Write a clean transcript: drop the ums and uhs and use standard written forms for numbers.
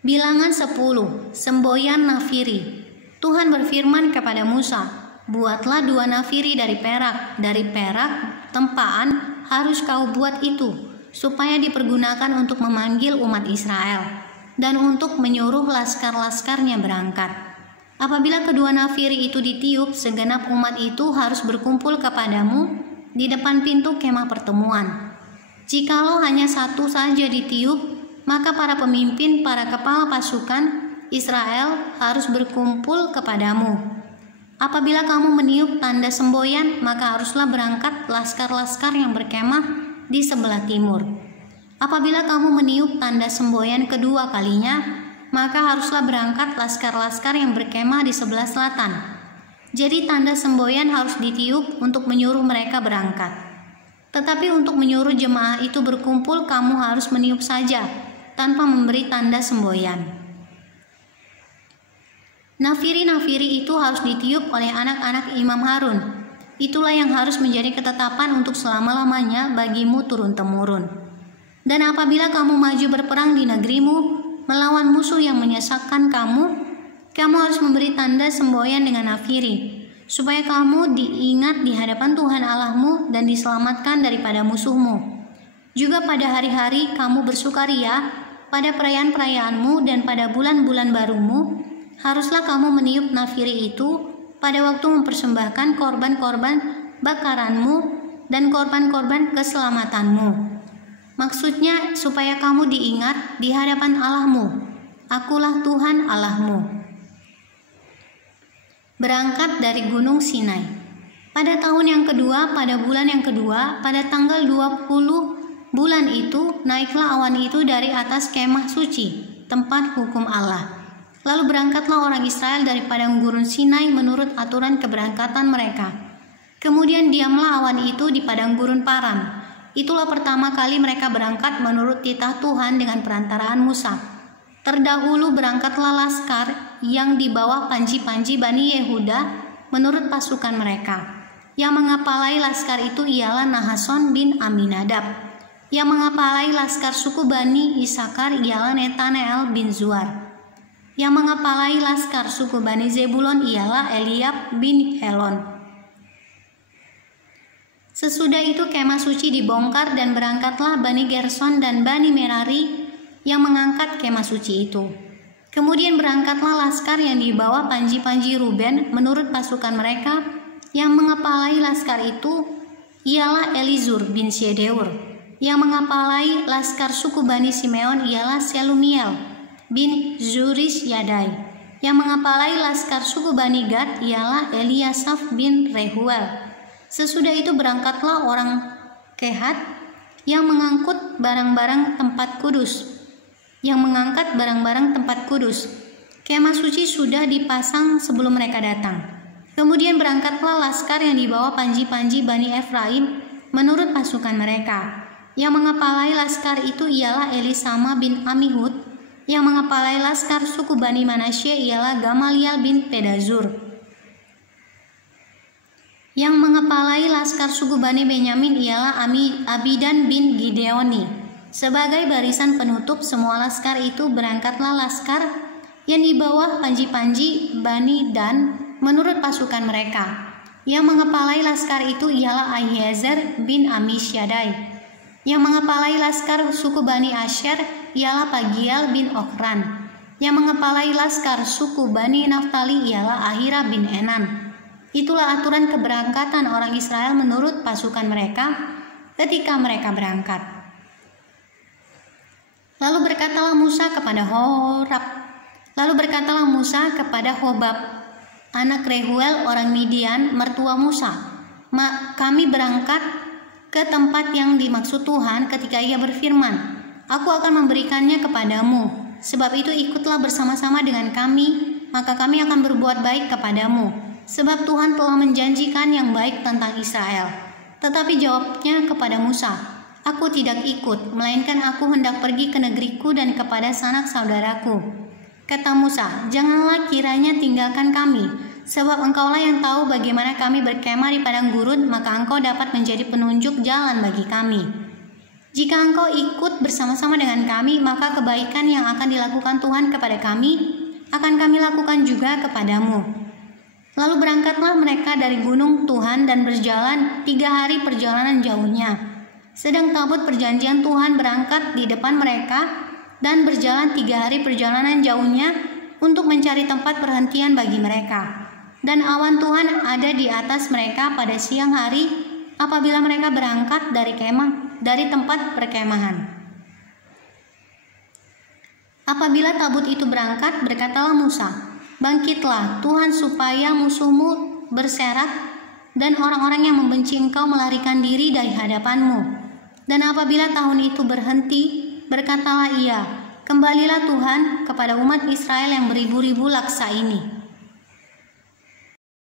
Bilangan 10. Semboyan nafiri. Tuhan berfirman kepada Musa, "Buatlah 2 nafiri dari perak. Dari perak tempaan harus kau buat itu, supaya dipergunakan untuk memanggil umat Israel dan untuk menyuruh laskar-laskarnya berangkat. Apabila kedua nafiri itu ditiup, segenap umat itu harus berkumpul kepadamu di depan pintu kemah pertemuan. Jikalau hanya satu saja ditiup, maka para pemimpin, para kepala pasukan Israel harus berkumpul kepadamu. Apabila kamu meniup tanda semboyan, maka haruslah berangkat laskar-laskar yang berkemah di sebelah timur. Apabila kamu meniup tanda semboyan kedua kalinya, maka haruslah berangkat laskar-laskar yang berkemah di sebelah selatan. Jadi tanda semboyan harus ditiup untuk menyuruh mereka berangkat. Tetapi untuk menyuruh jemaah itu berkumpul, kamu harus meniup saja, tanpa memberi tanda semboyan." Nafiri-nafiri itu harus ditiup oleh anak-anak Imam Harun. Itulah yang harus menjadi ketetapan untuk selama-lamanya bagimu turun-temurun. Dan apabila kamu maju berperang di negerimu, melawan musuh yang menyesakkan kamu harus memberi tanda semboyan dengan nafiri, supaya kamu diingat di hadapan Tuhan Allahmu dan diselamatkan daripada musuhmu. Juga pada hari-hari kamu bersukaria, pada perayaan-perayaanmu dan pada bulan-bulan barumu, haruslah kamu meniup nafiri itu pada waktu mempersembahkan korban-korban bakaranmu dan korban-korban keselamatanmu. Maksudnya supaya kamu diingat di hadapan Allahmu. Akulah Tuhan Allahmu. Berangkat dari Gunung Sinai. Pada tahun yang kedua, pada bulan yang kedua, pada tanggal 20 bulan itu, naiklah awan itu dari atas kemah suci, tempat hukum Allah. Lalu berangkatlah orang Israel dari padang gurun Sinai menurut aturan keberangkatan mereka. Kemudian diamlah awan itu di padang gurun Paran. Itulah pertama kali mereka berangkat menurut titah Tuhan dengan perantaraan Musa. Terdahulu berangkatlah laskar yang di bawah panji-panji Bani Yehuda menurut pasukan mereka. Yang mengepalai laskar itu ialah Nahason bin Aminadab. Yang mengepalai laskar suku Bani Isakar ialah Netaneel bin Zuar. Yang mengepalai laskar suku Bani Zebulon ialah Eliab bin Helon. Sesudah itu kemah suci dibongkar dan berangkatlah Bani Gerson dan Bani Merari yang mengangkat kemah suci itu. Kemudian berangkatlah laskar yang dibawa panji-panji Ruben menurut pasukan mereka. Yang mengepalai laskar itu ialah Elizur bin Syedeur. Yang mengepalai laskar suku Bani Simeon ialah Selumiel bin Zuris Yadai. Yang mengepalai laskar suku Bani Gad ialah Eliasaf bin Rehuel. Sesudah itu berangkatlah orang Kehat yang mengangkut barang-barang tempat kudus. Yang mengangkat barang-barang tempat kudus. Kemah suci sudah dipasang sebelum mereka datang. Kemudian berangkatlah laskar yang dibawa panji-panji Bani Efraim menurut pasukan mereka. Yang mengepalai laskar itu ialah Elisama bin Amihud. Yang mengepalai laskar suku Bani Manasye ialah Gamaliel bin Pedazur. Yang mengepalai laskar suku Bani Benyamin ialah Abidan bin Gideoni. Sebagai barisan penutup semua laskar itu berangkatlah laskar yang di bawah panji-panji Bani Dan menurut pasukan mereka. Yang mengepalai laskar itu ialah Ahiezer bin Amishyadai. Yang mengepalai laskar suku Bani Asher ialah Pagiel bin Okran. Yang mengepalai laskar suku Bani Naftali ialah Ahira bin Enan. Itulah aturan keberangkatan orang Israel menurut pasukan mereka ketika mereka berangkat. Lalu berkatalah Musa kepada Hobab, anak Rehuel orang Midian, mertua Musa, kami berangkat ke tempat yang dimaksud Tuhan ketika Ia berfirman, "Aku akan memberikannya kepadamu. Sebab itu ikutlah bersama-sama dengan kami, maka kami akan berbuat baik kepadamu. Sebab Tuhan telah menjanjikan yang baik tentang Israel." Tetapi jawabnya kepada Musa, "Aku tidak ikut, melainkan aku hendak pergi ke negeriku dan kepada sanak saudaraku." Kata Musa, "Janganlah kiranya tinggalkan kami. Sebab engkaulah yang tahu bagaimana kami berkemah di padang gurun, maka engkau dapat menjadi penunjuk jalan bagi kami." Jika engkau ikut bersama-sama dengan kami, maka kebaikan yang akan dilakukan Tuhan kepada kami, akan kami lakukan juga kepadamu. Lalu berangkatlah mereka dari gunung Tuhan dan berjalan 3 hari perjalanan jauhnya. Sedang tabut perjanjian Tuhan berangkat di depan mereka dan berjalan 3 hari perjalanan jauhnya untuk mencari tempat perhentian bagi mereka. Dan awan Tuhan ada di atas mereka pada siang hari apabila mereka berangkat dari tempat perkemahan. Apabila tabut itu berangkat, berkatalah Musa, "Bangkitlah Tuhan supaya musuhmu berserak dan orang-orang yang membenci engkau melarikan diri dari hadapanmu." Dan apabila tahun itu berhenti, berkatalah ia, "Kembalilah Tuhan kepada umat Israel yang beribu-ribu laksa ini."